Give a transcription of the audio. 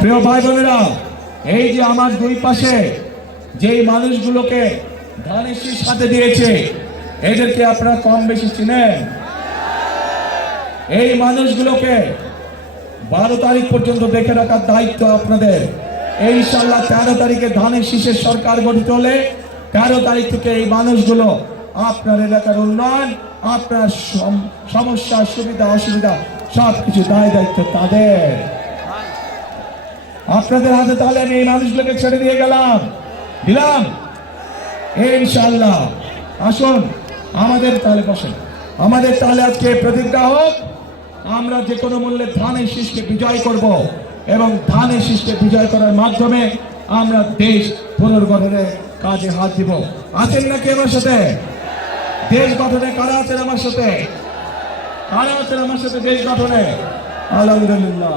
প্রিয় ভাই বোনেরা, এই যে আমার দুই পাশে যেই মানুষগুলোকে ধানের শীষ হাতে দিয়েছে, এদেরকে আপনারা কম বেশি চিনেন? এই মানুষগুলোকে 12 তারিখ পর্যন্ত দেখে রাখার দায়িত্ব আপনাদের। ইনশাআল্লাহ 13 তারিখে ধানের শীষের সরকার গঠিত হলে 13 তারিখ থেকে এই মানুষগুলো আপনার এলাকার উন্নয়ন, আপনার সমস্যা, সুবিধা অসুবিধা সবকিছু দায় দায়িত্ব তাদের। আপনাদের হাতে তাহলে আমি এই মানুষগুলোকে ছেড়ে দিয়ে দিলাম ইনশাআল্লাহ। আসুন আমাদের তাহলে বসেন, আমাদের তাহলে আজকে প্রতিজ্ঞা হোক, আমরা যে কোনো মূল্যে ধানের শীষকে বিজয় করব এবং ধানের শীষকে বিজয় করার মাধ্যমে আমরা দেশ পুনর্গঠনের কাজে হাত দিব। আছেন নাকি আমার সাথে? দেশ গঠনে কারা আছেন আমার সাথে? কারা আছেন আমার সাথে দেশ গঠনে? আলহামদুলিল্লাহ।